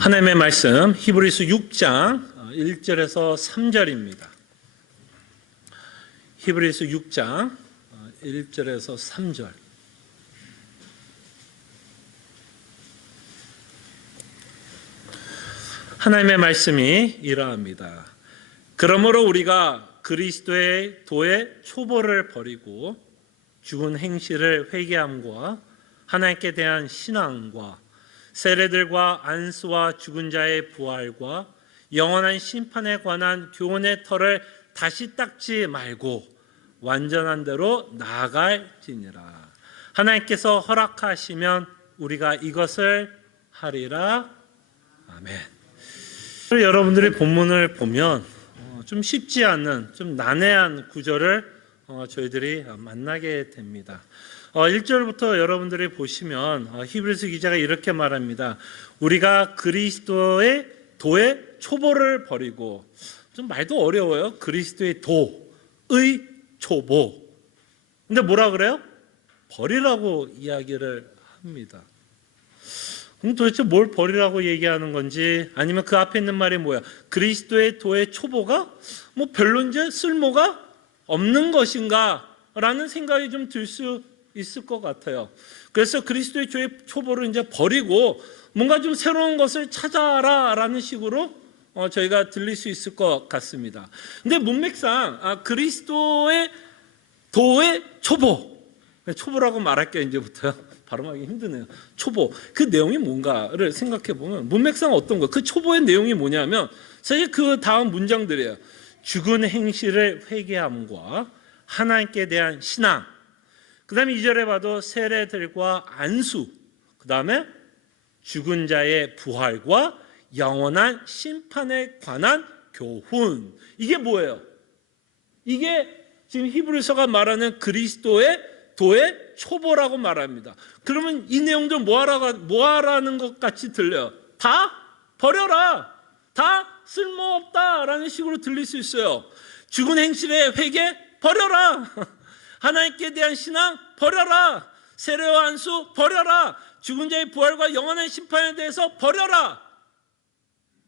하나님의 말씀 히브리서 6장 1절에서 3절입니다. 히브리서 6장 1절에서 3절. 하나님의 말씀이 이러합니다. 그러므로 우리가 그리스도의 도의 초보를 버리고 죽은 행실을 회개함과 하나님께 대한 신앙과 세례들과 안수와 죽은 자의 부활과 영원한 심판에 관한 교훈의 터를 다시 닦지 말고 완전한 대로 나아갈지니라. 하나님께서 허락하시면 우리가 이것을 하리라. 아멘. 여러분들이 본문을 보면 좀 쉽지 않은, 좀 난해한 구절을 저희들이 만나게 됩니다. 1절부터 여러분들이 보시면 히브리서 기자가 이렇게 말합니다. 우리가 그리스도의 도의 초보를 버리고, 좀 말도 어려워요. 그리스도의 도의 초보. 근데 뭐라 그래요? 버리라고 이야기를 합니다. 그럼 도대체 뭘 버리라고 얘기하는 건지, 아니면 그 앞에 있는 말이 뭐야? 그리스도의 도의 초보가 뭐 별로 이제 쓸모가 없는 것인가? 라는 생각이 좀 들 수 있을 것 같아요. 그래서 그리스도의 초보를 이제 버리고 뭔가 좀 새로운 것을 찾아라 라는 식으로 저희가 들릴 수 있을 것 같습니다. 근데 문맥상 그리스도의 도의 초보라고 말할게요. 이제부터요. 발음하기 힘드네요. 초보. 그 내용이 뭔가를 생각해 보면 문맥상 어떤 거예요? 그 초보의 내용이 뭐냐면 사실 그 다음 문장들이에요. 죽은 행실을 회개함과 하나님께 대한 신앙, 그 다음에 2절에 봐도 세례들과 안수, 그 다음에 죽은 자의 부활과 영원한 심판에 관한 교훈. 이게 뭐예요? 이게 지금 히브리서가 말하는 그리스도의 도의 초보라고 말합니다. 그러면 이 내용들 뭐하라는 것 같이 들려요? 다 버려라. 다 쓸모없다라는 식으로 들릴 수 있어요. 죽은 행실의 회개 버려라. 하나님께 대한 신앙 버려라. 세례와 안수 버려라. 죽은 자의 부활과 영원한 심판에 대해서 버려라.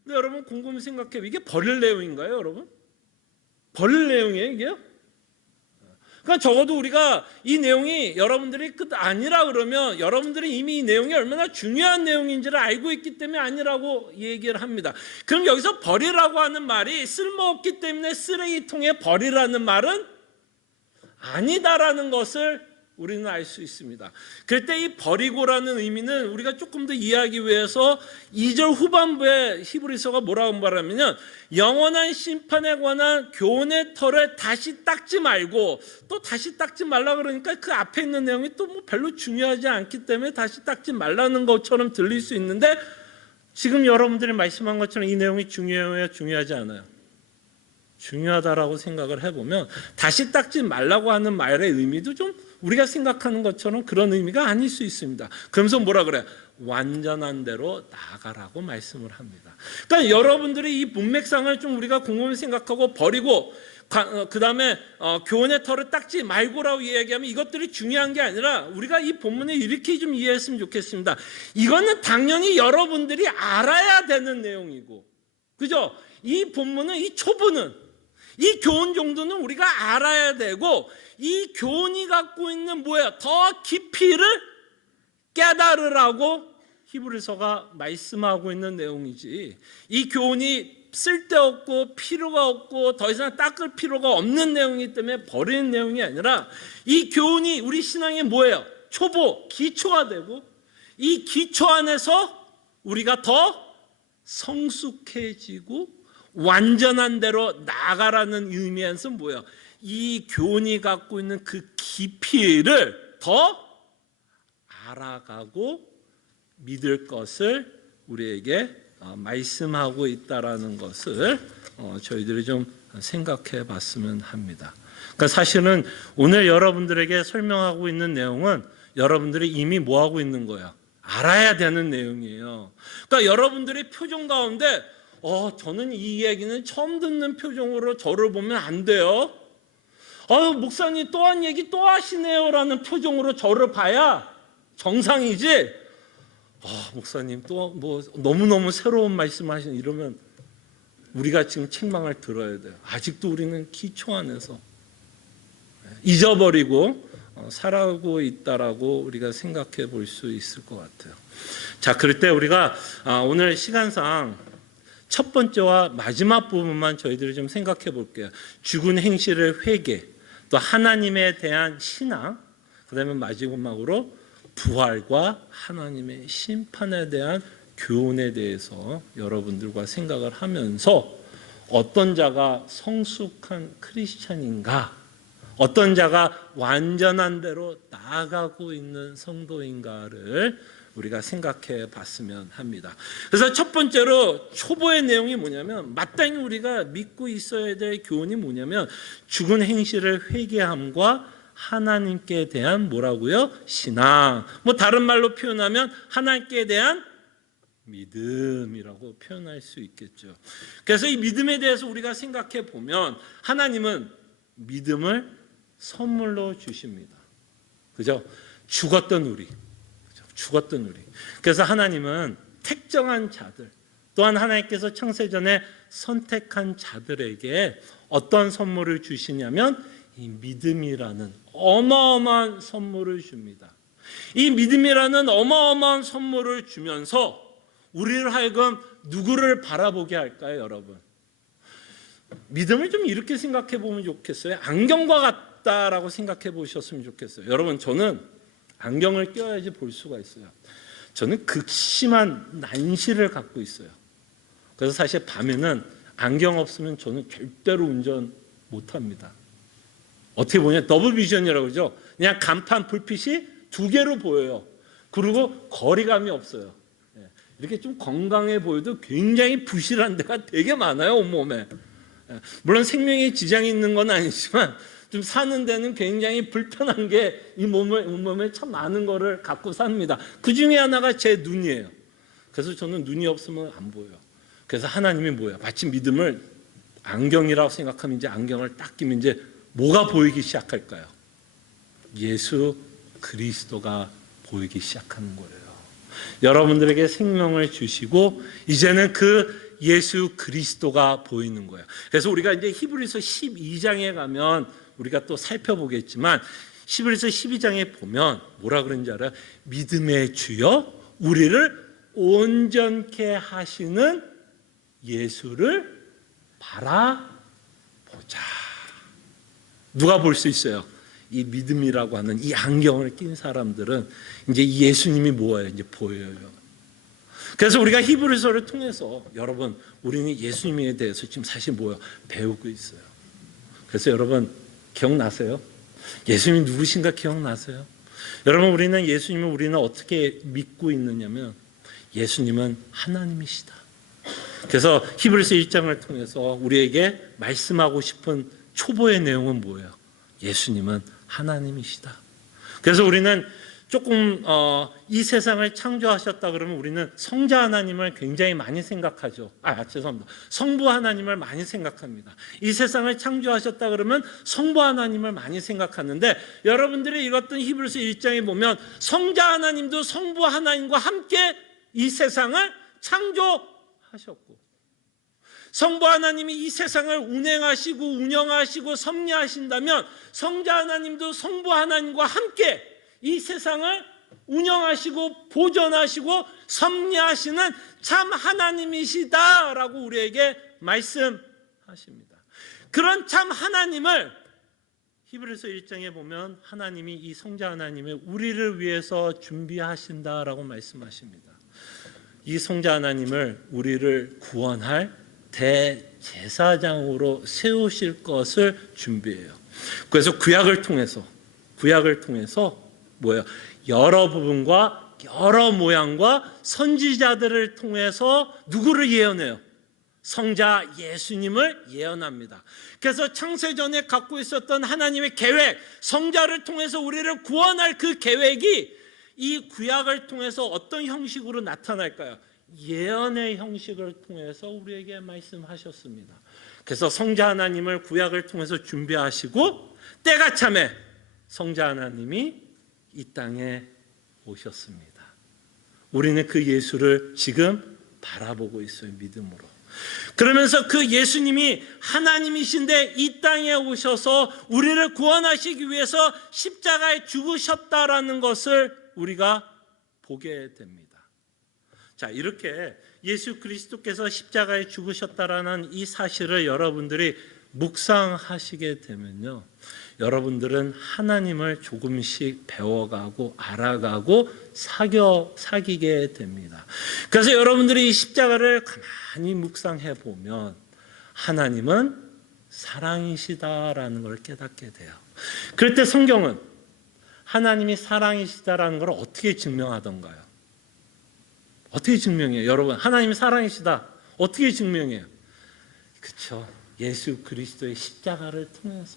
근데 여러분 곰곰이 생각해요. 이게 버릴 내용인가요, 여러분? 버릴 내용이에요, 이게요? 그러니까 적어도 우리가 이 내용이 여러분들이 끝 아니라 그러면 여러분들이 이미 이 내용이 얼마나 중요한 내용인지를 알고 있기 때문에 아니라고 얘기를 합니다. 그럼 여기서 버리라고 하는 말이 쓸모없기 때문에 쓰레기통에 버리라는 말은 아니다라는 것을 우리는 알 수 있습니다. 그럴 때 이 버리고라는 의미는 우리가 조금 더 이해하기 위해서 2절 후반부에 히브리서가 뭐라고 말하냐면 영원한 심판에 관한 교훈의 터를 다시 닦지 말고, 또 다시 닦지 말라 그러니까 그 앞에 있는 내용이 또 뭐 별로 중요하지 않기 때문에 다시 닦지 말라는 것처럼 들릴 수 있는데, 지금 여러분들이 말씀한 것처럼 이 내용이 중요해요, 중요하지 않아요? 중요하다라고 생각을 해보면 다시 닦지 말라고 하는 말의 의미도 좀 우리가 생각하는 것처럼 그런 의미가 아닐 수 있습니다. 그러면서 뭐라 그래요? 완전한 대로 나아가라고 말씀을 합니다. 그러니까 여러분들이 이 문맥상을 좀 우리가 곰곰이 생각하고 버리고 그 다음에 교훈의 터를 닦지 말고라고 이야기하면 이것들이 중요한 게 아니라 우리가 이 본문을 이렇게 좀 이해했으면 좋겠습니다. 이거는 당연히 여러분들이 알아야 되는 내용이고, 그죠? 이 본문은, 이 초보는, 이 교훈 정도는 우리가 알아야 되고, 이 교훈이 갖고 있는 더 깊이를 깨달으라고 히브리서가 말씀하고 있는 내용이지, 이 교훈이 쓸데없고 필요가 없고 더 이상 닦을 필요가 없는 내용이기 때문에 버리는 내용이 아니라, 이 교훈이 우리 신앙의 초보, 기초가 되고, 이 기초 안에서 우리가 더 성숙해지고 완전한 대로 나아가라는 의미에서 이 교훈이 갖고 있는 그 깊이를 더 알아가고 믿을 것을 우리에게 말씀하고 있다라는 것을 저희들이 좀 생각해 봤으면 합니다. 그러니까 사실은 오늘 여러분들에게 설명하고 있는 내용은 여러분들이 이미 뭐하고 있는 거예요? 알아야 되는 내용이에요. 그러니까 여러분들의 표정 가운데 저는 이 이야기는 처음 듣는 표정으로 저를 보면 안 돼요. 목사님 또 한 얘기 또 하시네요 라는 표정으로 저를 봐야 정상이지, 목사님 또 뭐 너무너무 새로운 말씀하시는 이러면 우리가 지금 책망을 들어야 돼요. 아직도 우리는 기초 안에서 잊어버리고 살아가고 있다라고 우리가 생각해 볼 수 있을 것 같아요. 자, 그럴 때 우리가 오늘 시간상 첫 번째와 마지막 부분만 저희들이 좀 생각해 볼게요. 죽은 행실의 회개, 또 하나님에 대한 신앙, 그다음에 마지막으로 부활과 하나님의 심판에 대한 교훈에 대해서 여러분들과 생각을 하면서 어떤 자가 성숙한 크리스찬인가, 어떤 자가 완전한 대로 나아가고 있는 성도인가를 우리가 생각해 봤으면 합니다. 그래서 첫 번째로 초보의 내용이 뭐냐면, 마땅히 우리가 믿고 있어야 될 교훈이 뭐냐면 죽은 행실을 회개함과 하나님께 대한 뭐라고요? 신앙. 뭐 다른 말로 표현하면 하나님께 대한 믿음이라고 표현할 수 있겠죠. 그래서 이 믿음에 대해서 우리가 생각해 보면 하나님은 믿음을 선물로 주십니다. 그죠? 죽었던 우리. 죽었던 우리. 그래서 하나님은 택정한 자들, 또한 하나님께서 창세전에 선택한 자들에게 어떤 선물을 주시냐면 이 믿음이라는 어마어마한 선물을 줍니다. 이 믿음이라는 어마어마한 선물을 주면서 우리를 하여금 누구를 바라보게 할까요, 여러분? 믿음을 좀 이렇게 생각해 보면 좋겠어요. 안경과 같다라고 생각해 보셨으면 좋겠어요. 여러분, 저는 안경을 껴야지 볼 수가 있어요. 저는 극심한 난시를 갖고 있어요. 그래서 사실 밤에는 안경 없으면 저는 절대로 운전 못합니다. 어떻게 보냐, 더블 비전이라고 그러죠. 그냥 간판 불빛이 두 개로 보여요. 그리고 거리감이 없어요. 이렇게 좀 건강해 보여도 굉장히 부실한 데가 되게 많아요, 온몸에. 물론 생명에 지장이 있는 건 아니지만 좀 사는 데는 굉장히 불편한 게 이 몸에 참 많은 거를 갖고 삽니다. 그 중에 하나가 제 눈이에요. 그래서 저는 눈이 없으면 안 보여요. 그래서 하나님이 뭐예요? 마치 믿음을 안경이라고 생각하면 이제 안경을 딱 끼면 이제 뭐가 보이기 시작할까요? 예수 그리스도가 보이기 시작하는 거예요. 여러분들에게 생명을 주시고 이제는 그 예수 그리스도가 보이는 거예요. 그래서 우리가 이제 히브리서 12장에 가면 우리가 또 살펴보겠지만 히브리서 12장에 보면 뭐라 그런지 알아요? 믿음의 주여 우리를 온전케 하시는 예수를 바라보자. 누가 볼 수 있어요? 이 믿음이라고 하는 이 안경을 낀 사람들은 이제 예수님이 뭐예요? 이제 보여요. 그래서 우리가 히브리서를 통해서 여러분 우리는 예수님에 대해서 지금 사실 뭐예요? 배우고 있어요. 그래서 여러분 기억나세요? 예수님이 누구신가 기억나세요? 여러분 우리는 어떻게 믿고 있느냐면 예수님은 하나님이시다. 그래서 히브리서 1장을 통해서 우리에게 말씀하고 싶은 초보의 내용은 뭐예요? 예수님은 하나님이시다. 그래서 우리는 조금 이 세상을 창조하셨다 그러면 우리는 성자 하나님을 굉장히 많이 생각하죠. 죄송합니다. 성부 하나님을 많이 생각합니다. 이 세상을 창조하셨다 그러면 성부 하나님을 많이 생각하는데 여러분들이 읽었던 히브리서 1장에 보면 성자 하나님도 성부 하나님과 함께 이 세상을 창조하셨고 성부 하나님이 이 세상을 운행하시고 운영하시고 섭리하신다면 성자 하나님도 성부 하나님과 함께 이 세상을 운영하시고 보존하시고 섭리하시는 참 하나님이시다라고 우리에게 말씀하십니다. 그런 참 하나님을 히브리서 1장에 보면 하나님이 이 성자 하나님을 우리를 위해서 준비하신다라고 말씀하십니다. 이 성자 하나님을 우리를 구원할 대제사장으로 세우실 것을 준비해요. 그래서 구약을 통해서 뭐예요? 여러 부분과 여러 모양과 선지자들을 통해서 누구를 예언해요? 성자 예수님을 예언합니다. 그래서 창세전에 갖고 있었던 하나님의 계획, 성자를 통해서 우리를 구원할 그 계획이 이 구약을 통해서 어떤 형식으로 나타날까요? 예언의 형식을 통해서 우리에게 말씀하셨습니다. 그래서 성자 하나님을 구약을 통해서 준비하시고 때가 참에 성자 하나님이 이 땅에 오셨습니다. 우리는 그 예수를 지금 바라보고 있어요. 믿음으로. 그러면서 그 예수님이 하나님이신데 이 땅에 오셔서 우리를 구원하시기 위해서 십자가에 죽으셨다라는 것을 우리가 보게 됩니다. 자, 이렇게 예수 그리스도께서 십자가에 죽으셨다라는 이 사실을 여러분들이 묵상하시게 되면요, 여러분들은 하나님을 조금씩 배워가고 알아가고 사귀게 됩니다. 그래서 여러분들이 이 십자가를 가만히 묵상해 보면 하나님은 사랑이시다라는 걸 깨닫게 돼요. 그럴 때 성경은 하나님이 사랑이시다라는 걸 어떻게 증명하던가요? 어떻게 증명해요? 여러분, 하나님이 사랑이시다 어떻게 증명해요? 그렇죠. 예수 그리스도의 십자가를 통해서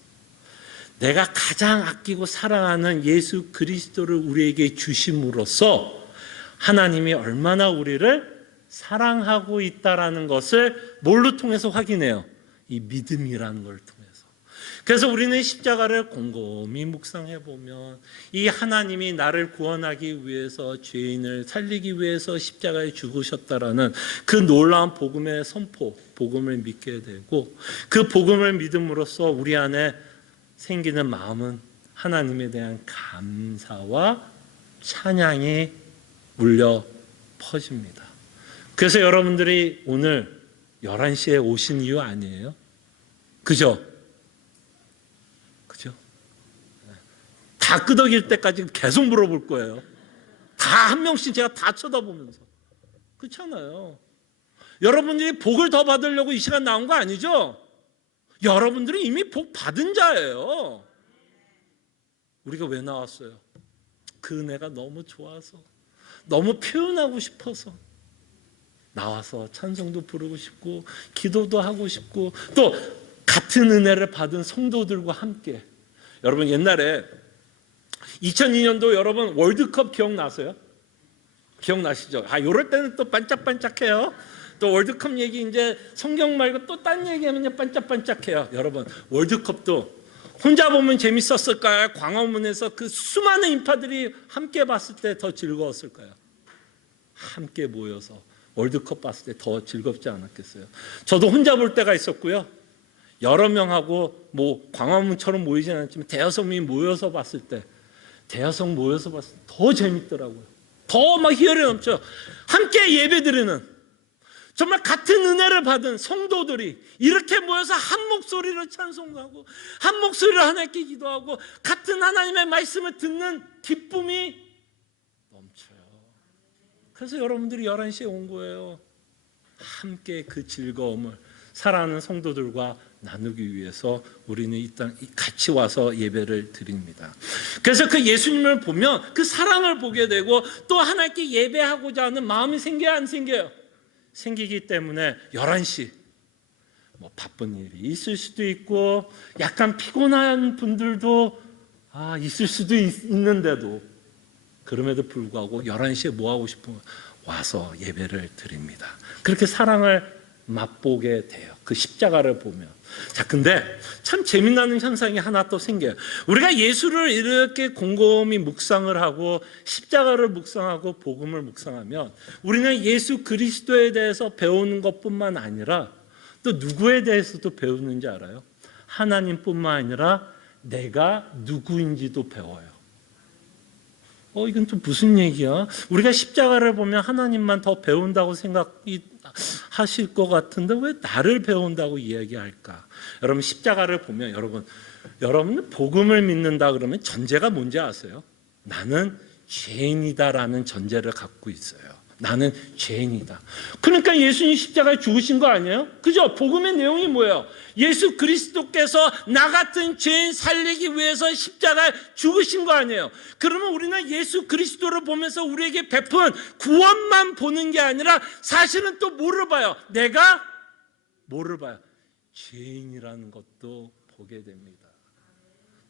내가 가장 아끼고 사랑하는 예수 그리스도를 우리에게 주심으로써 하나님이 얼마나 우리를 사랑하고 있다라는 것을 뭘로 통해서 확인해요? 이 믿음이라는 걸 통해서. 그래서 우리는 십자가를 곰곰이 묵상해 보면 이 하나님이 나를 구원하기 위해서, 죄인을 살리기 위해서 십자가에 죽으셨다라는 그 놀라운 복음의 선포, 복음을 믿게 되고, 그 복음을 믿음으로써 우리 안에 생기는 마음은 하나님에 대한 감사와 찬양이 울려 퍼집니다. 그래서 여러분들이 오늘 11시에 오신 이유 아니에요? 그죠? 그죠? 다 끄덕일 때까지 계속 물어볼 거예요. 다 한 명씩 제가 다 쳐다보면서. 그렇잖아요. 여러분들이 복을 더 받으려고 이 시간 나온 거 아니죠? 여러분들이 이미 복 받은 자예요. 우리가 왜 나왔어요? 그 은혜가 너무 좋아서, 너무 표현하고 싶어서 나와서 찬송도 부르고 싶고 기도도 하고 싶고, 또 같은 은혜를 받은 성도들과 함께. 여러분, 옛날에 2002년도 여러분 월드컵 기억나세요? 기억나시죠? 이럴 때는 또 반짝반짝해요. 또 월드컵 얘기 이제 성경 말고 또 딴 얘기하면 반짝반짝해요. 여러분, 월드컵도 혼자 보면 재밌었을까요? 광화문에서 그 수많은 인파들이 함께 봤을 때 더 즐거웠을까요? 함께 모여서 월드컵 봤을 때 더 즐겁지 않았겠어요? 저도 혼자 볼 때가 있었고요. 여러 명하고 뭐 광화문처럼 모이지는 않지만 대여섯 명이 모여서 봤을 때, 대여섯 모여서 봤을 때 더 재밌더라고요. 더 막 희열이 넘쳐. 함께 예배드리는, 정말 같은 은혜를 받은 성도들이 이렇게 모여서 한 목소리로 찬송하고 한 목소리로 하나님께 기도하고 같은 하나님의 말씀을 듣는 기쁨이 넘쳐요. 그래서 여러분들이 11시에 온 거예요. 함께 그 즐거움을 사랑하는 성도들과 나누기 위해서 우리는 이 땅 같이 와서 예배를 드립니다. 그래서 그 예수님을 보면 그 사랑을 보게 되고, 또 하나님께 예배하고자 하는 마음이 생겨요, 안 생겨요? 생기기 때문에 11시 뭐 바쁜 일이 있을 수도 있고 약간 피곤한 분들도 있을 수도 있는데도, 그럼에도 불구하고 11시에 뭐 하고 싶으면 와서 예배를 드립니다. 그렇게 사랑을 맛보게 돼요. 그 십자가를 보면. 자, 근데 참 재미나는 현상이 하나 또 생겨요. 우리가 예수를 이렇게 곰곰이 묵상을 하고 십자가를 묵상하고 복음을 묵상하면 우리는 예수 그리스도에 대해서 배우는 것뿐만 아니라 또 누구에 대해서도 배우는지 알아요? 하나님뿐만 아니라 내가 누구인지도 배워요. 이건 또 무슨 얘기야? 우리가 십자가를 보면 하나님만 더 배운다고 생각하실 것 같은데 왜 나를 배운다고 이야기할까? 여러분, 십자가를 보면 여러분 복음을 믿는다 그러면 전제가 뭔지 아세요? 나는 죄인이다라는 전제를 갖고 있어요. 나는 죄인이다. 그러니까 예수님 십자가에 죽으신 거 아니에요? 그죠? 복음의 내용이 뭐예요? 예수 그리스도께서 나 같은 죄인 살리기 위해서 십자가에 죽으신 거 아니에요? 그러면 우리는 예수 그리스도를 보면서 우리에게 베푼 구원만 보는 게 아니라 사실은 또 뭐를 봐요? 내가 뭐를 봐요? 죄인이라는 것도 보게 됩니다.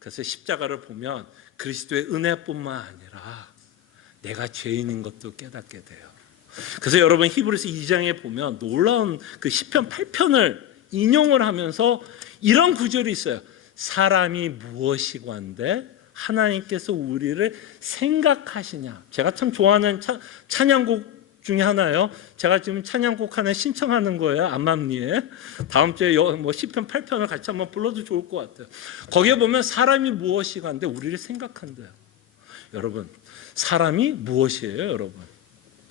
그래서 십자가를 보면 그리스도의 은혜뿐만 아니라 내가 죄인인 것도 깨닫게 돼요. 그래서 여러분, 히브리서 2장에 보면 놀라운 그 시편 8편을 인용을 하면서 이런 구절이 있어요. 사람이 무엇이관데 하나님께서 우리를 생각하시냐. 제가 참 좋아하는 찬양곡 중에 하나예요. 제가 지금 찬양곡 하나 신청하는 거예요. 암암리에. 다음 주에 뭐 시편 8편을 같이 한번 불러도 좋을 것 같아요. 거기에 보면 사람이 무엇이가 한데 우리를 생각한대요. 여러분, 사람이 무엇이에요, 여러분?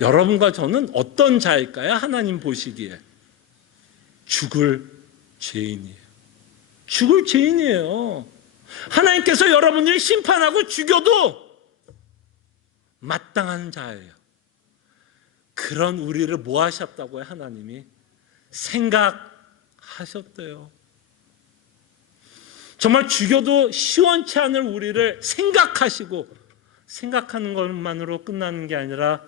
여러분과 저는 어떤 자일까요? 하나님 보시기에 죽을 죄인이에요. 죽을 죄인이에요. 하나님께서 여러분들이 심판하고 죽여도 마땅한 자예요. 그런 우리를 뭐 하셨다고요? 하나님이 생각하셨대요. 정말 죽여도 시원치 않을 우리를 생각하시고, 생각하는 것만으로 끝나는 게 아니라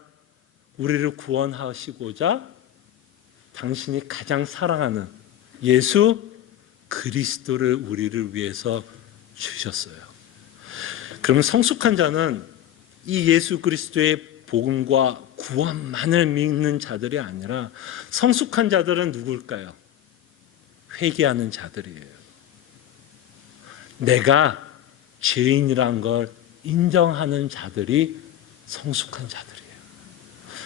우리를 구원하시고자 당신이 가장 사랑하는 예수 그리스도를 우리를 위해서 주셨어요. 그러면 성숙한 자는 이 예수 그리스도의 복음과 구원만을 믿는 자들이 아니라 성숙한 자들은 누굴까요? 회개하는 자들이에요. 내가 죄인이란 걸 인정하는 자들이 성숙한 자들이에요.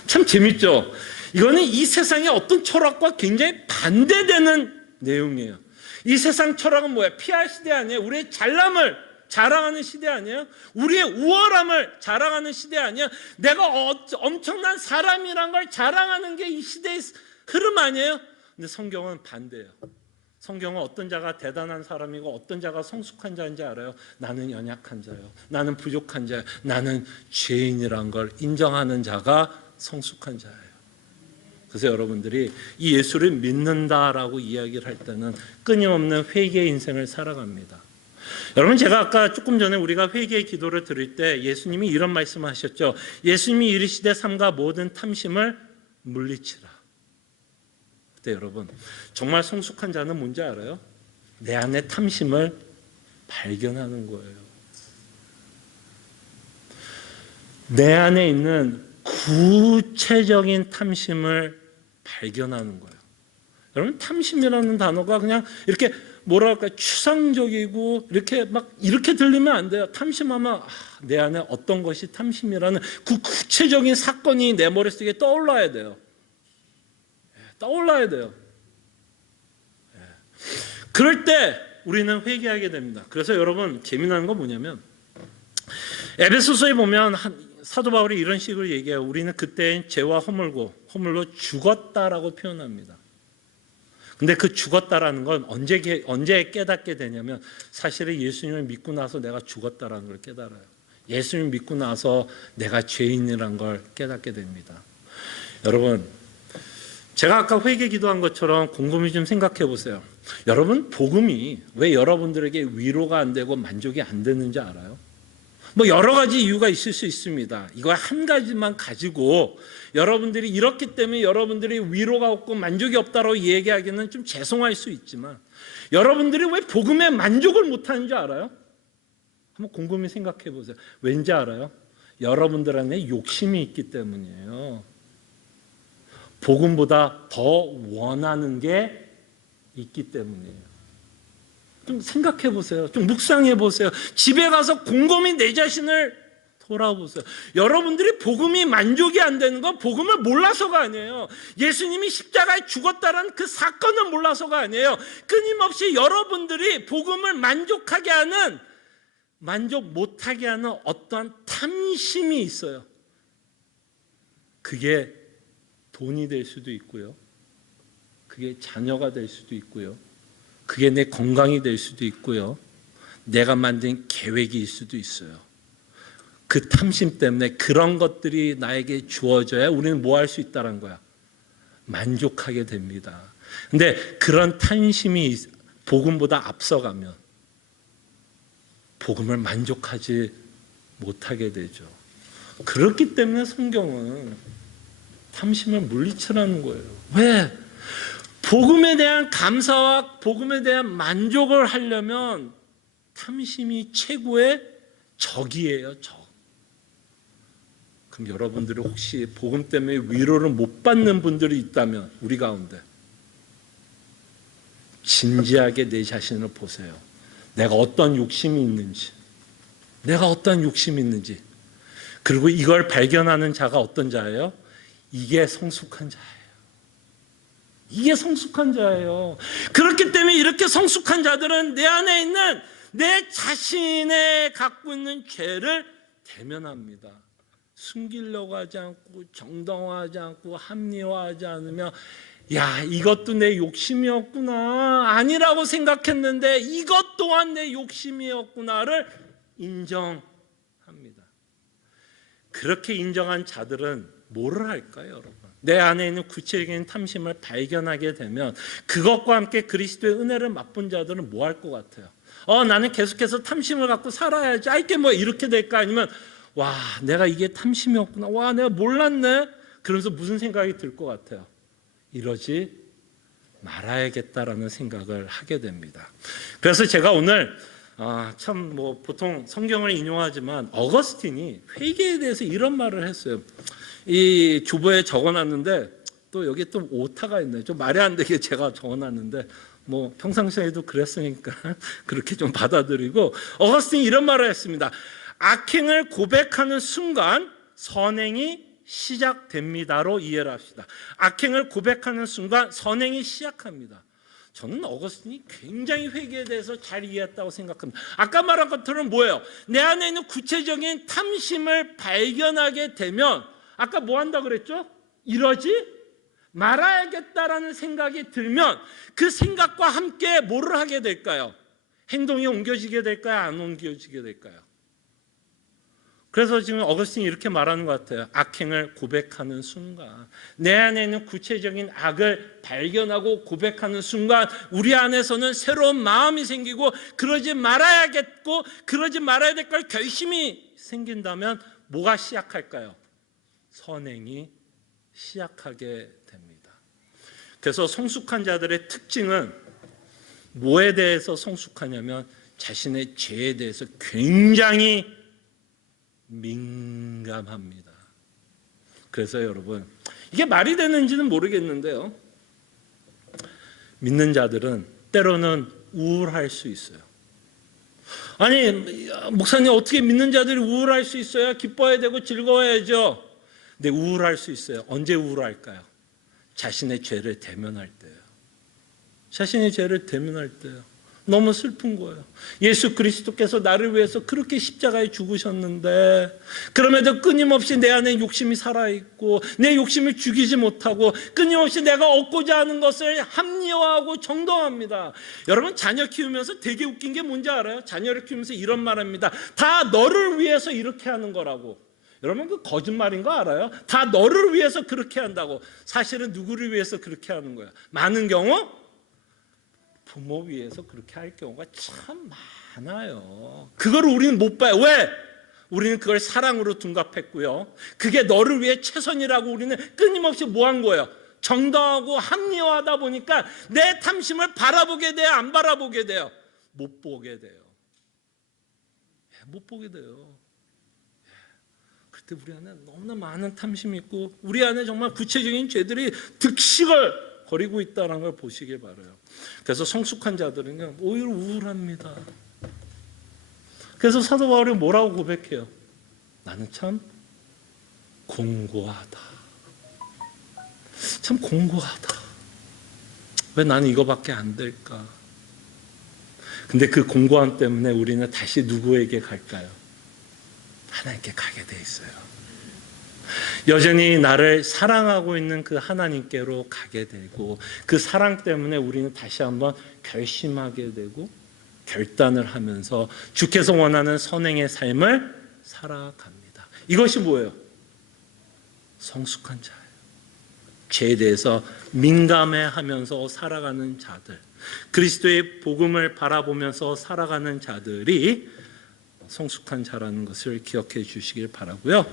참 재밌죠? 이거는 이 세상의 어떤 철학과 굉장히 반대되는 내용이에요. 이 세상 철학은 뭐예요? 피할 시대 아니에요? 우리의 잘남을 자랑하는 시대 아니에요? 우리의 우월함을 자랑하는 시대 아니에요? 내가 엄청난 사람이란 걸 자랑하는 게 이 시대의 흐름 아니에요? 근데 성경은 반대예요. 성경은 어떤 자가 대단한 사람이고 어떤 자가 성숙한 자인지 알아요? 나는 연약한 자예요. 나는 부족한 자예요. 나는 죄인이란 걸 인정하는 자가 성숙한 자예요. 그래서 여러분들이 이 예수를 믿는다라고 이야기를 할 때는 끊임없는 회개의 인생을 살아갑니다. 여러분, 제가 아까 조금 전에 우리가 회개의 기도를 드릴 때 예수님이 이런 말씀을 하셨죠. 예수님이 이르시되 삼가 모든 탐심을 물리치라. 그때 여러분, 정말 성숙한 자는 뭔지 알아요? 내 안에 탐심을 발견하는 거예요. 내 안에 있는 구체적인 탐심을 발견하는 거예요. 여러분, 탐심이라는 단어가 그냥 이렇게 뭐랄까 추상적이고 이렇게 막 이렇게 들리면 안 돼요. 탐심하면 내 안에 어떤 것이 탐심이라는 그 구체적인 사건이 내 머릿속에 떠올라야 돼요. 떠올라야 돼요. 그럴 때 우리는 회개하게 됩니다. 그래서 여러분, 재미나는 건 뭐냐면 에베소서에 보면 사도 바울이 이런 식으로 얘기해요. 우리는 그때엔 죄와 허물로 죽었다라고 표현합니다. 근데 그 죽었다라는 건 언제 깨닫게 되냐면 사실은 예수님을 믿고 나서 내가 죽었다라는 걸 깨달아요. 예수님을 믿고 나서 내가 죄인이라는 걸 깨닫게 됩니다. 여러분, 제가 아까 회개 기도한 것처럼 곰곰이 좀 생각해 보세요. 여러분, 복음이 왜 여러분들에게 위로가 안 되고 만족이 안 되는지 알아요? 뭐 여러 가지 이유가 있을 수 있습니다. 이거 한 가지만 가지고 여러분들이 이렇기 때문에 여러분들이 위로가 없고 만족이 없다고 얘기하기는 좀 죄송할 수 있지만 여러분들이 왜 복음에 만족을 못하는 줄 알아요? 한번 곰곰이 생각해 보세요. 왠지 알아요? 여러분들 안에 욕심이 있기 때문이에요. 복음보다 더 원하는 게 있기 때문이에요. 좀 생각해 보세요. 좀 묵상해 보세요. 집에 가서 곰곰이 내 자신을 돌아보세요. 여러분들이 복음이 만족이 안 되는 건 복음을 몰라서가 아니에요. 예수님이 십자가에 죽었다는 그 사건을 몰라서가 아니에요. 끊임없이 여러분들이 복음을 만족 못하게 하는 어떠한 탐심이 있어요. 그게 돈이 될 수도 있고요. 그게 자녀가 될 수도 있고요. 그게 내 건강이 될 수도 있고요. 내가 만든 계획일 수도 있어요. 그 탐심 때문에 그런 것들이 나에게 주어져야 우리는 뭐 할 수 있다는 거야? 만족하게 됩니다. 근데 그런 탐심이 복음보다 앞서가면 복음을 만족하지 못하게 되죠. 그렇기 때문에 성경은 탐심을 물리치라는 거예요. 왜? 복음에 대한 감사와 복음에 대한 만족을 하려면 탐심이 최고의 적이에요. 적. 그럼 여러분들이 혹시 복음 때문에 위로를 못 받는 분들이 있다면 우리 가운데 진지하게 내 자신을 보세요. 내가 어떤 욕심이 있는지, 내가 어떤 욕심이 있는지. 그리고 이걸 발견하는 자가 어떤 자예요? 이게 성숙한 자예요. 이게 성숙한 자예요. 그렇기 때문에 이렇게 성숙한 자들은 내 안에 있는 내 자신의 갖고 있는 죄를 대면합니다. 숨기려고 하지 않고 정당화하지 않고 합리화하지 않으며 야, 이것도 내 욕심이었구나, 아니라고 생각했는데 이것 또한 내 욕심이었구나를 인정합니다. 그렇게 인정한 자들은 뭐를 할까요, 여러분? 내 안에 있는 구체적인 탐심을 발견하게 되면 그것과 함께 그리스도의 은혜를 맛본 자들은 뭐 할 것 같아요? 나는 계속해서 탐심을 갖고 살아야지. 이게 뭐 이렇게 될까? 아니면 와, 내가 이게 탐심이었구나. 와, 내가 몰랐네. 그러면서 무슨 생각이 들 것 같아요? 이러지 말아야겠다라는 생각을 하게 됩니다. 그래서 제가 오늘 참 뭐 보통 성경을 인용하지만 어거스틴이 회개에 대해서 이런 말을 했어요. 이 주보에 적어놨는데 또 여기 또 오타가 있네요. 좀 말이 안 되게 제가 적어놨는데 뭐 평상시에도 그랬으니까 그렇게 좀 받아들이고, 어거스틴이 이런 말을 했습니다. 악행을 고백하는 순간 선행이 시작됩니다로 이해를 합시다. 악행을 고백하는 순간 선행이 시작합니다. 저는 어거스틴이 굉장히 회개에 대해서 잘 이해했다고 생각합니다. 아까 말한 것들은 뭐예요? 내 안에 있는 구체적인 탐심을 발견하게 되면 아까 뭐 한다 그랬죠? 이러지 말아야겠다라는 생각이 들면 그 생각과 함께 뭐를 하게 될까요? 행동이 옮겨지게 될까요? 안 옮겨지게 될까요? 그래서 지금 어거스틴이 이렇게 말하는 것 같아요. 악행을 고백하는 순간, 내 안에 있는 구체적인 악을 발견하고 고백하는 순간 우리 안에서는 새로운 마음이 생기고 그러지 말아야겠고 그러지 말아야 될 걸 결심이 생긴다면 뭐가 시작할까요? 선행이 시작하게 됩니다. 그래서 성숙한 자들의 특징은 뭐에 대해서 성숙하냐면 자신의 죄에 대해서 굉장히 민감합니다. 그래서 여러분, 이게 말이 되는지는 모르겠는데요, 믿는 자들은 때로는 우울할 수 있어요. 아니, 목사님, 어떻게 믿는 자들이 우울할 수 있어요? 기뻐야 되고 즐거워야죠. 근데 우울할 수 있어요. 언제 우울할까요? 자신의 죄를 대면할 때예요. 자신의 죄를 대면할 때예요. 너무 슬픈 거예요. 예수 그리스도께서 나를 위해서 그렇게 십자가에 죽으셨는데 그럼에도 끊임없이 내 안에 욕심이 살아있고 내 욕심을 죽이지 못하고 끊임없이 내가 얻고자 하는 것을 합리화하고 정당합니다. 여러분, 자녀 키우면서 되게 웃긴 게 뭔지 알아요? 자녀를 키우면서 이런 말합니다. 다 너를 위해서 이렇게 하는 거라고. 여러분, 그 거짓말인 거 알아요? 다 너를 위해서 그렇게 한다고. 사실은 누구를 위해서 그렇게 하는 거야? 많은 경우 부모 위해서 그렇게 할 경우가 참 많아요. 그걸 우리는 못 봐요. 왜? 우리는 그걸 사랑으로 둔갑했고요. 그게 너를 위해 최선이라고 우리는 끊임없이 뭐 한 거예요? 정당하고 합리화하다 보니까 내 탐심을 바라보게 돼요? 안 바라보게 돼요? 못 보게 돼요. 못 보게 돼요. 그때 우리 안에 너무나 많은 탐심이 있고 우리 안에 정말 구체적인 죄들이 득식을 거리고 있다는 걸 보시길 바라요. 그래서 성숙한 자들은요, 오히려 우울합니다. 그래서 사도 바울이 뭐라고 고백해요? 나는 참 공고하다. 참 공고하다. 왜 나는 이거밖에 안 될까? 근데 그 공고함 때문에 우리는 다시 누구에게 갈까요? 하나님께 가게 돼 있어요. 여전히 나를 사랑하고 있는 그 하나님께로 가게 되고 그 사랑 때문에 우리는 다시 한번 결심하게 되고 결단을 하면서 주께서 원하는 선행의 삶을 살아갑니다. 이것이 뭐예요? 성숙한 자예요. 죄에 대해서 민감해하면서 살아가는 자들, 그리스도의 복음을 바라보면서 살아가는 자들이 성숙한 자라는 것을 기억해 주시길 바라고요.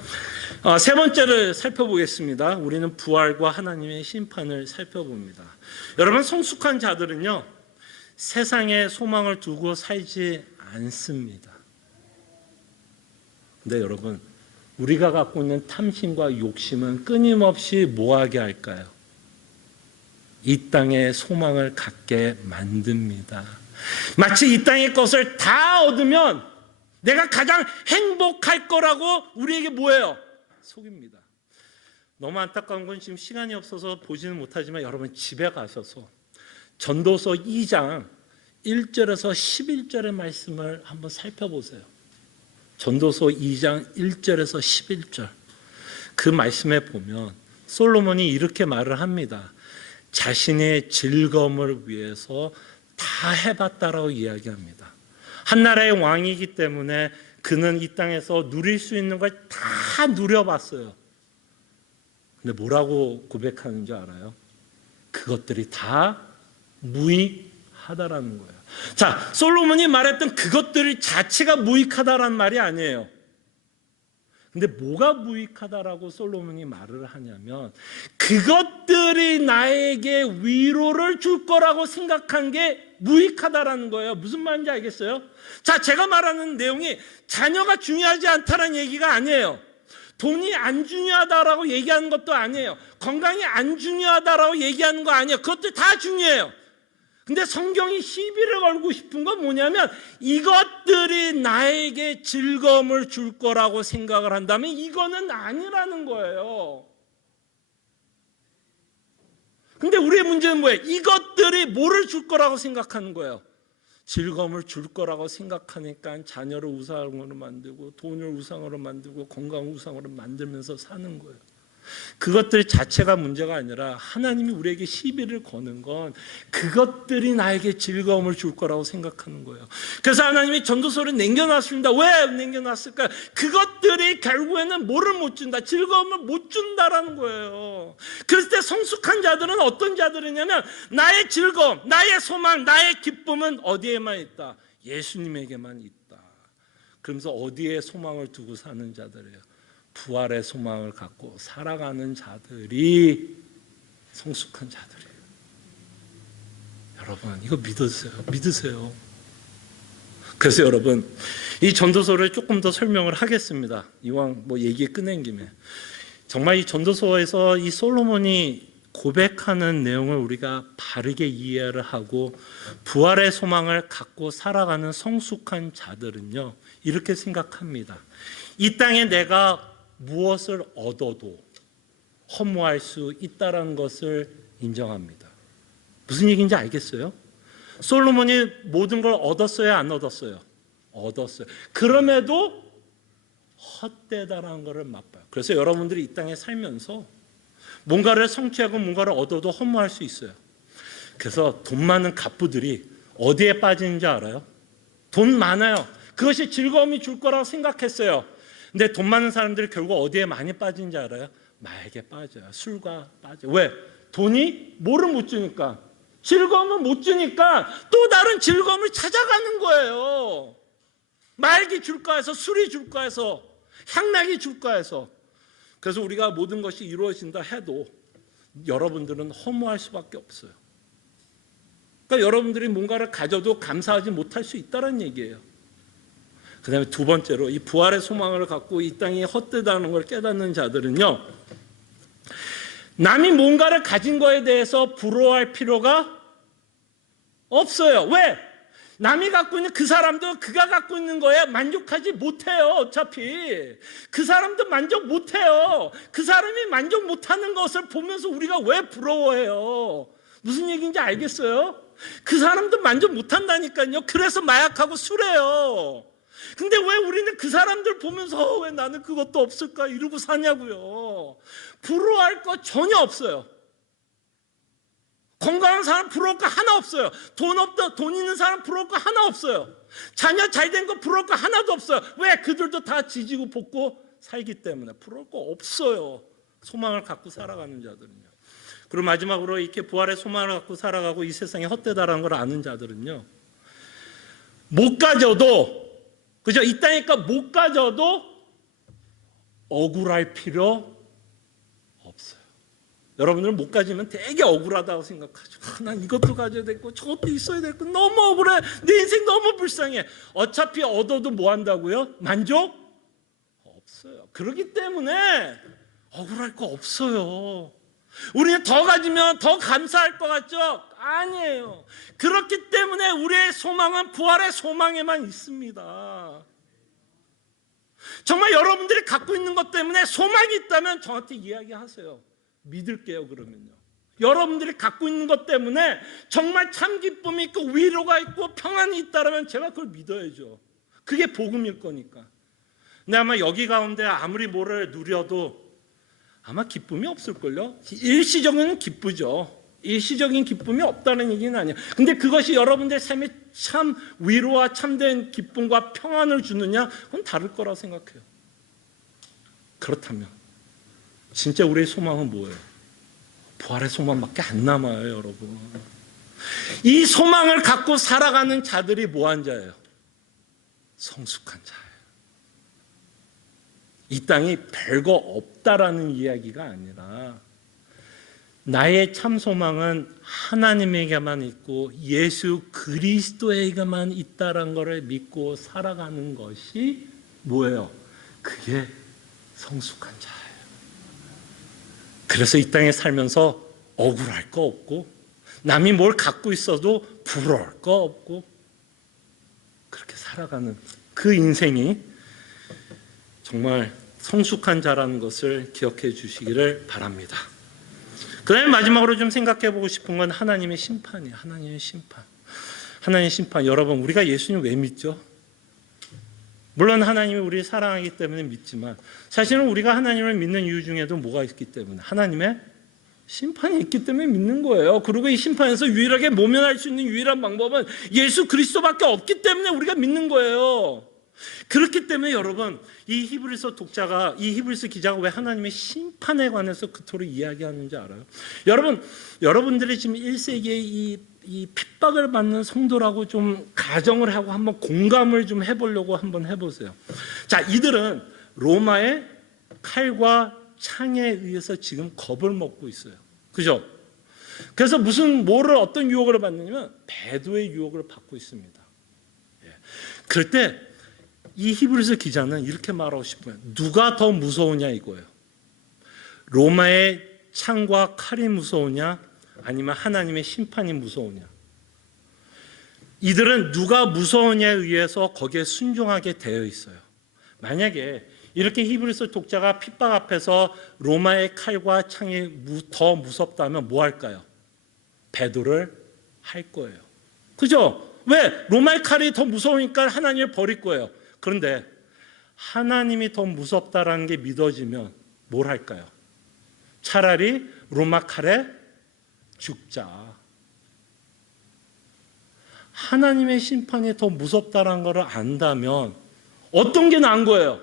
세 번째를 살펴보겠습니다. 우리는 부활과 하나님의 심판을 살펴봅니다. 여러분, 성숙한 자들은요, 세상에 소망을 두고 살지 않습니다. 근데 여러분, 우리가 갖고 있는 탐심과 욕심은 끊임없이 뭐하게 할까요? 이 땅에 소망을 갖게 만듭니다. 마치 이 땅의 것을 다 얻으면 내가 가장 행복할 거라고 우리에게 뭐예요? 속입니다. 너무 안타까운 건 지금 시간이 없어서 보지는 못하지만 여러분 집에 가셔서 전도서 2장 1절에서 11절의 말씀을 한번 살펴보세요. 전도서 2장 1절에서 11절. 그 말씀에 보면 솔로몬이 이렇게 말을 합니다. 자신의 즐거움을 위해서 다 해봤다라고 이야기합니다. 한 나라의 왕이기 때문에 그는 이 땅에서 누릴 수 있는 걸 다 누려봤어요. 근데 뭐라고 고백하는 줄 알아요? 그것들이 다 무익하다라는 거예요. 자, 솔로몬이 말했던 그것들 자체가 무익하다라는 말이 아니에요. 근데 뭐가 무익하다라고 솔로몬이 말을 하냐면 그것들이 나에게 위로를 줄 거라고 생각한 게 무익하다라는 거예요. 무슨 말인지 알겠어요? 자, 제가 말하는 내용이 자녀가 중요하지 않다는 얘기가 아니에요. 돈이 안 중요하다라고 얘기하는 것도 아니에요. 건강이 안 중요하다라고 얘기하는 거 아니에요. 그것도 다 중요해요. 근데 성경이 시비를 걸고 싶은 건 뭐냐면 이것들이 나에게 즐거움을 줄 거라고 생각을 한다면 이거는 아니라는 거예요. 근데 우리의 문제는 뭐예요? 이것들이 뭐를 줄 거라고 생각하는 거예요? 즐거움을 줄 거라고 생각하니까 자녀를 우상으로 만들고 돈을 우상으로 만들고 건강을 우상으로 만들면서 사는 거예요. 그것들 자체가 문제가 아니라 하나님이 우리에게 시비를 거는 건 그것들이 나에게 즐거움을 줄 거라고 생각하는 거예요. 그래서 하나님이 전도서를 남겨놨습니다. 왜 남겨놨을까요? 그것들이 결국에는 뭐를 못 준다? 즐거움을 못 준다라는 거예요. 그럴 때 성숙한 자들은 어떤 자들이냐면 나의 즐거움, 나의 소망, 나의 기쁨은 어디에만 있다? 예수님에게만 있다. 그러면서 어디에 소망을 두고 사는 자들이에요? 부활의 소망을 갖고 살아가는 자들이 성숙한 자들이에요. 여러분 이거 믿으세요. 그래서 여러분 이 전도서를 조금 더 설명을 하겠습니다. 이왕 뭐 얘기 끝낸 김에 정말 이 전도서에서 이 솔로몬이 고백하는 내용을 우리가 바르게 이해를 하고 부활의 소망을 갖고 살아가는 성숙한 자들은요 이렇게 생각합니다. 이 땅에 내가 무엇을 얻어도 허무할 수 있다는 것을 인정합니다. 무슨 얘기인지 알겠어요? 솔로몬이 모든 걸 얻었어요? 안 얻었어요? 얻었어요. 그럼에도 헛되다라는 것을 맛봐요. 그래서 여러분들이 이 땅에 살면서 뭔가를 성취하고 뭔가를 얻어도 허무할 수 있어요. 그래서 돈 많은 갑부들이 어디에 빠지는지 알아요? 돈 많아요. 그것이 즐거움이 줄 거라고 생각했어요. 근데 돈 많은 사람들이 결국 어디에 많이 빠진지 알아요? 마약에 빠져요. 술과 빠져요. 왜? 돈이 뭐를 못 주니까, 즐거움을 못 주니까 또 다른 즐거움을 찾아가는 거예요. 마약이 줄까 해서, 술이 줄까 해서, 향락이 줄까 해서. 그래서 우리가 모든 것이 이루어진다 해도 여러분들은 허무할 수밖에 없어요. 그러니까 여러분들이 뭔가를 가져도 감사하지 못할 수 있다는 얘기예요. 그 다음에 두 번째로 이 부활의 소망을 갖고 이 땅이 헛되다는 걸 깨닫는 자들은요, 남이 뭔가를 가진 거에 대해서 부러워할 필요가 없어요. 왜? 남이 갖고 있는 그 사람도 그가 갖고 있는 거에 만족하지 못해요. 어차피 그 사람도 만족 못해요. 그 사람이 만족 못하는 것을 보면서 우리가 왜 부러워해요? 무슨 얘기인지 알겠어요? 그 사람도 만족 못한다니까요. 그래서 마약하고 술해요. 근데 왜 우리는 그 사람들 보면서 왜 나는 그것도 없을까 이러고 사냐고요. 부러워할 거 전혀 없어요. 건강한 사람 부러울 거 하나 없어요. 돈 있는 사람 부러울 거 하나 없어요. 자녀 잘 된 거 부러울 거 하나도 없어요. 왜? 그들도 다 지지고 볶고 살기 때문에 부러울 거 없어요. 소망을 갖고 살아가는 자들은요. 그리고 마지막으로 이렇게 부활의 소망을 갖고 살아가고 이 세상에 헛되다라는 걸 아는 자들은요, 못 가져도, 그죠? 이 땅이니까 못 가져도 억울할 필요 없어요. 여러분들은 못 가지면 되게 억울하다고 생각하죠. 난 이것도 가져야 되고 저것도 있어야 되고 너무 억울해. 내 인생 너무 불쌍해. 어차피 얻어도 뭐 한다고요? 만족? 없어요. 그렇기 때문에 억울할 거 없어요. 우리는 더 가지면 더 감사할 것 같죠? 아니에요. 그렇기 때문에 우리의 소망은 부활의 소망에만 있습니다. 정말 여러분들이 갖고 있는 것 때문에 소망이 있다면 저한테 이야기하세요. 믿을게요. 그러면요. 여러분들이 갖고 있는 것 때문에 정말 참 기쁨이 있고 위로가 있고 평안이 있다면 제가 그걸 믿어야죠. 그게 복음일 거니까. 근데 아마 여기 가운데 아무리 뭐를 누려도 아마 기쁨이 없을걸요. 일시적인 기쁘죠. 일시적인 기쁨이 없다는 얘기는 아니에요. 근데 그것이 여러분들의 삶에 참 위로와 참된 기쁨과 평안을 주느냐? 그건 다를 거라고 생각해요. 그렇다면 진짜 우리의 소망은 뭐예요? 부활의 소망밖에 안 남아요, 여러분. 이 소망을 갖고 살아가는 자들이 뭐한 자예요? 성숙한 자예요. 이 땅이 별거 없다라는 이야기가 아니라 나의 참 소망은 하나님에게만 있고 예수 그리스도에게만 있다는 것을 믿고 살아가는 것이 뭐예요? 그게 성숙한 자예요. 그래서 이 땅에 살면서 억울할 거 없고 남이 뭘 갖고 있어도 부러울 거 없고 그렇게 살아가는 그 인생이 정말 성숙한 자라는 것을 기억해 주시기를 바랍니다. 그 다음에 마지막으로 좀 생각해 보고 싶은 건 하나님의 심판이에요. 하나님의 심판. 하나님의 심판. 여러분, 우리가 예수님 왜 믿죠? 물론 하나님이 우리를 사랑하기 때문에 믿지만 사실은 우리가 하나님을 믿는 이유 중에도 뭐가 있기 때문에 하나님의 심판이 있기 때문에 믿는 거예요. 그리고 이 심판에서 유일하게 모면할 수 있는 유일한 방법은 예수 그리스도밖에 없기 때문에 우리가 믿는 거예요. 그렇기 때문에 여러분, 이 히브리서 독자가, 이 히브리서 기자가 왜 하나님의 심판에 관해서 그토록 이야기하는지 알아요? 여러분들이 지금 1세기에 이 핍박을 받는 성도라고 좀 가정을 하고 한번 공감을 좀 해보려고 한번 해보세요. 자, 이들은 로마의 칼과 창에 의해서 지금 겁을 먹고 있어요. 그죠? 그래서 어떤 유혹을 받느냐면 배도의 유혹을 받고 있습니다. 그럴 때 이 히브리서 기자는 이렇게 말하고 싶어요. 누가 더 무서우냐 이거예요. 로마의 창과 칼이 무서우냐 아니면 하나님의 심판이 무서우냐. 이들은 누가 무서우냐에 의해서 거기에 순종하게 되어 있어요. 만약에 이렇게 히브리서 독자가 핍박 앞에서 로마의 칼과 창이 더 무섭다면 뭐 할까요? 배도를 할 거예요. 그죠? 왜? 로마의 칼이 더 무서우니까 하나님을 버릴 거예요. 그런데 하나님이 더 무섭다라는 게 믿어지면 뭘 할까요? 차라리 로마 칼에 죽자. 하나님의 심판이 더 무섭다는 것을 안다면 어떤 게 나은 거예요?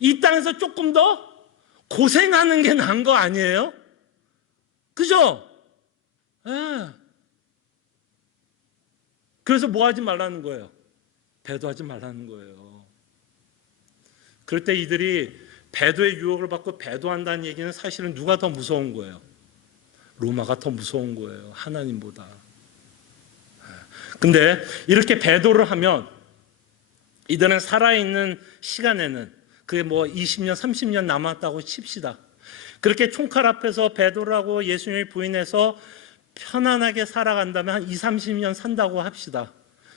이 땅에서 조금 더 고생하는 게 나은 거 아니에요? 그죠? 네. 그래서 뭐 하지 말라는 거예요? 배도하지 말라는 거예요. 그럴 때 이들이 배도의 유혹을 받고 배도한다는 얘기는 사실은 누가 더 무서운 거예요? 로마가 더 무서운 거예요. 하나님보다. 근데 이렇게 배도를 하면 이들은 살아있는 시간에는 그게 뭐 20년, 30년 남았다고 칩시다. 그렇게 총칼 앞에서 배도를 하고 예수님을 부인해서 편안하게 살아간다면 한 20, 30년 산다고 합시다.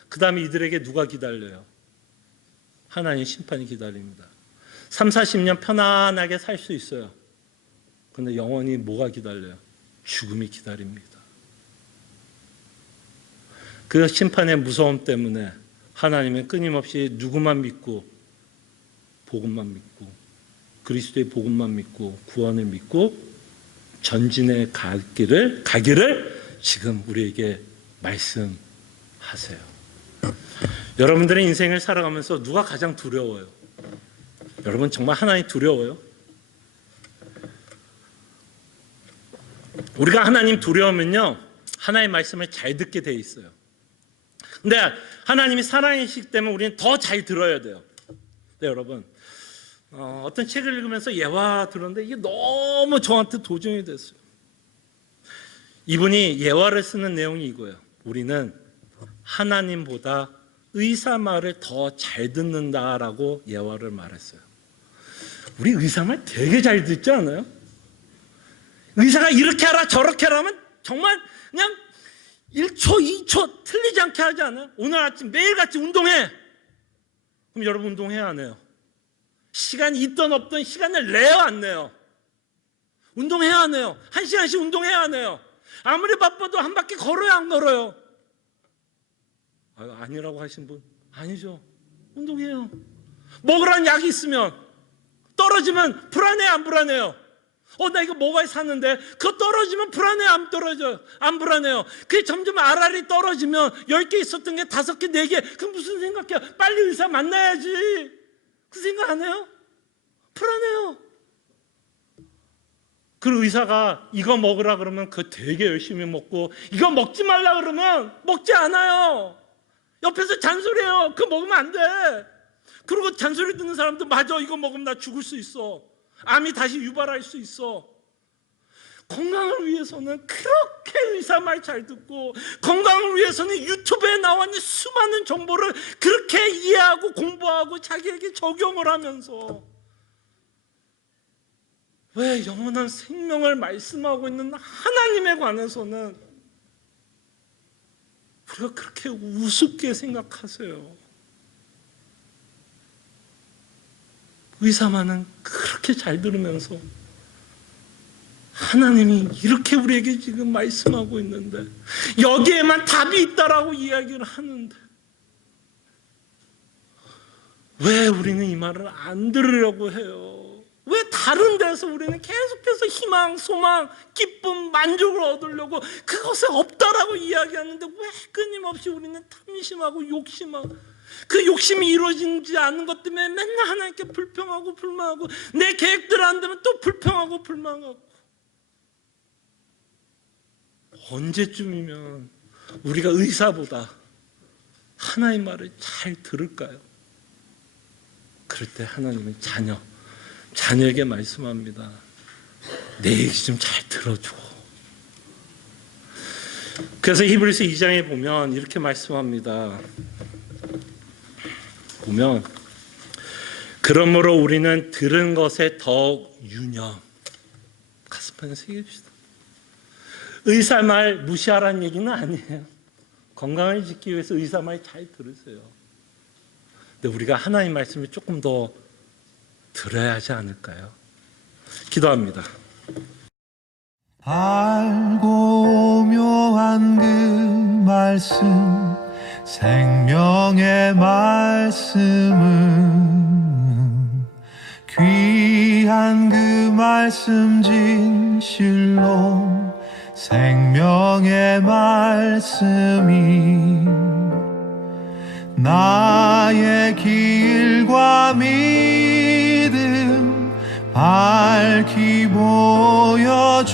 그 다음에 이들에게 누가 기다려요? 하나님의 심판이 기다립니다. 3, 40년 편안하게 살 수 있어요. 그런데 영원히 뭐가 기다려요? 죽음이 기다립니다. 그 심판의 무서움 때문에 하나님은 끊임없이 누구만 믿고 복음만 믿고 그리스도의 복음만 믿고 구원을 믿고 전진에 가기를 지금 우리에게 말씀하세요. 여러분들의 인생을 살아가면서 누가 가장 두려워요? 여러분 정말 하나님 두려워요? 우리가 하나님 두려우면요 하나님의 말씀을 잘 듣게 돼 있어요. 근데 하나님이 사랑이시기 때문에 우리는 더 잘 들어야 돼요. 네, 여러분 어떤 책을 읽으면서 예화 들었는데 이게 너무 저한테 도전이 됐어요. 이분이 예화를 쓰는 내용이 이거예요. 우리는 하나님보다 의사 말을 더 잘 듣는다라고 예화를 말했어요. 우리 의사 말 되게 잘 듣지 않아요? 의사가 이렇게 하라 저렇게 하라면 정말 그냥 1초 2초 틀리지 않게 하지 않아요? 오늘 아침 매일같이 운동해. 그럼 여러분 운동해야 안 해요? 시간이 있든 없든 시간을 내요, 안 내요? 운동해야 하네요. 1시간씩 운동해야 하네요. 아무리 바빠도 한 바퀴 걸어요, 안 걸어요? 아니라고 하신 분? 아니죠. 운동해요. 먹으라는 약이 있으면 떨어지면 불안해요, 안 불안해요? 나 이거 먹어야 샀는데 그거 떨어지면 불안해요, 안 떨어져요? 안 불안해요? 그게 점점 알알이 떨어지면 10개 있었던 게 5개, 4개. 그럼 무슨 생각해요? 빨리 의사 만나야지. 그 생각 안 해요? 불안해요. 그 의사가 이거 먹으라 그러면 그거 되게 열심히 먹고, 이거 먹지 말라 그러면 먹지 않아요. 옆에서 잔소리해요. 그거 먹으면 안 돼. 그리고 잔소리 듣는 사람도 맞아, 이거 먹으면 나 죽을 수 있어. 암이 다시 유발할 수 있어. 건강을 위해서는 그렇게 의사 말 잘 듣고, 건강을 위해서는 유튜브에 나와 있는 수많은 정보를 그렇게 이해하고 공부하고 자기에게 적용을 하면서, 왜 영원한 생명을 말씀하고 있는 하나님에 관해서는 우리가 그렇게 우습게 생각하세요? 의사만은 그렇게 잘 들으면서 하나님이 이렇게 우리에게 지금 말씀하고 있는데, 여기에만 답이 있다라고 이야기를 하는데, 왜 우리는 이 말을 안 들으려고 해요? 왜 다른 데서 우리는 계속해서 희망, 소망, 기쁨, 만족을 얻으려고 그것에 없다라고 이야기하는데, 왜 끊임없이 우리는 탐심하고 욕심하고, 그 욕심이 이루어지지 않는 것 때문에 맨날 하나님께 불평하고 불만하고, 내 계획대로 안 되면 또 불평하고 불만하고. 언제쯤이면 우리가 의사보다 하나님 말을 잘 들을까요? 그럴 때 하나님은 자녀에게 말씀합니다. 내 얘기 좀 잘 들어줘. 그래서 히브리서 2장에 보면 이렇게 말씀합니다. 보면, 그러므로 우리는 들은 것에 더욱 유념. 가슴판에 새겨주시다. 의사 말 무시하라는 얘기는 아니에요. 건강을 지키기 위해서 의사 말 잘 들으세요. 근데 우리가 하나님 말씀을 조금 더 들어야 하지 않을까요? 기도합니다. 알고 묘한 그 말씀, 생명의 말씀은 귀한 그 말씀 진실로, 생명의 말씀이 나의 길과 믿음 밝히 보여주니,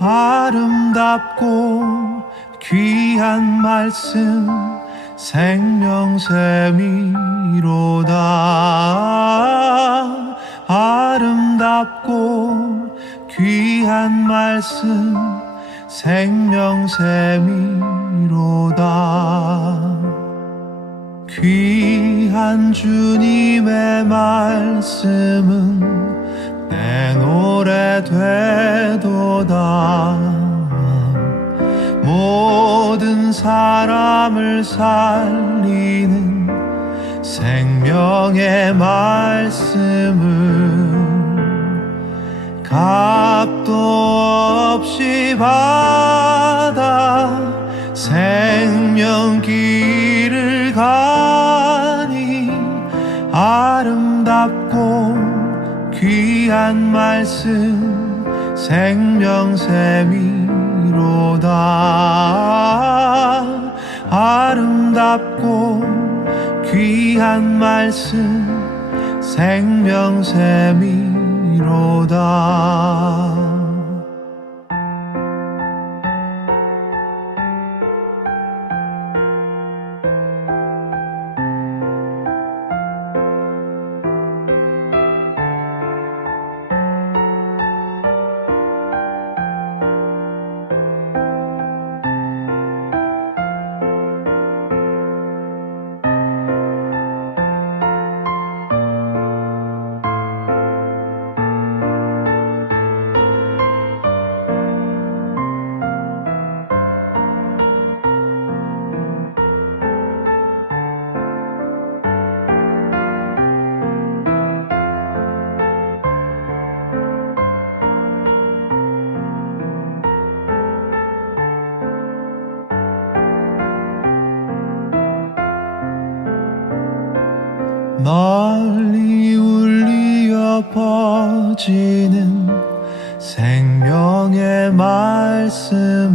아름답고 귀한 말씀 생명샘이로다. 아름답고 귀한 말씀 생명샘이로다. 귀한 주님의 말씀은 내 노래 되도다. 모든 사람을 살리는 생명의 말씀을 값도 없이 받아 생명길을 가니, 아름답고 귀한 말씀 생명샘이로다. 아름답고 귀한 말씀 생명샘이로다. 널리 울리어 퍼지는 생명의 말씀은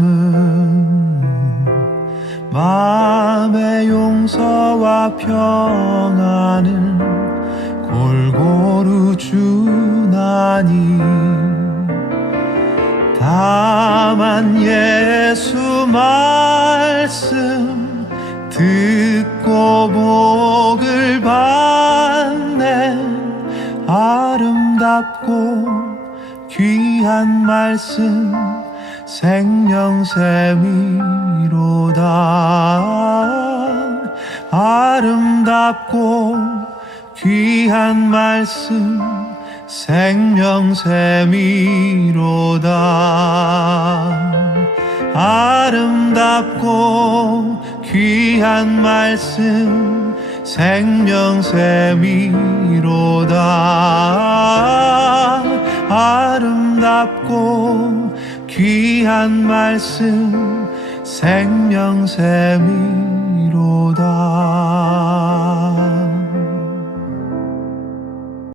마음의 용서와 평안을 골고루 주나니 다만 예수 말씀 듣고 복을 받네 아름답고 귀한 말씀 생명샘이로다 아름답고 귀한 말씀 생명샘이로다 아름답고 귀한 말씀 생명샘이로다 아름답고 귀한 말씀 생명샘이로다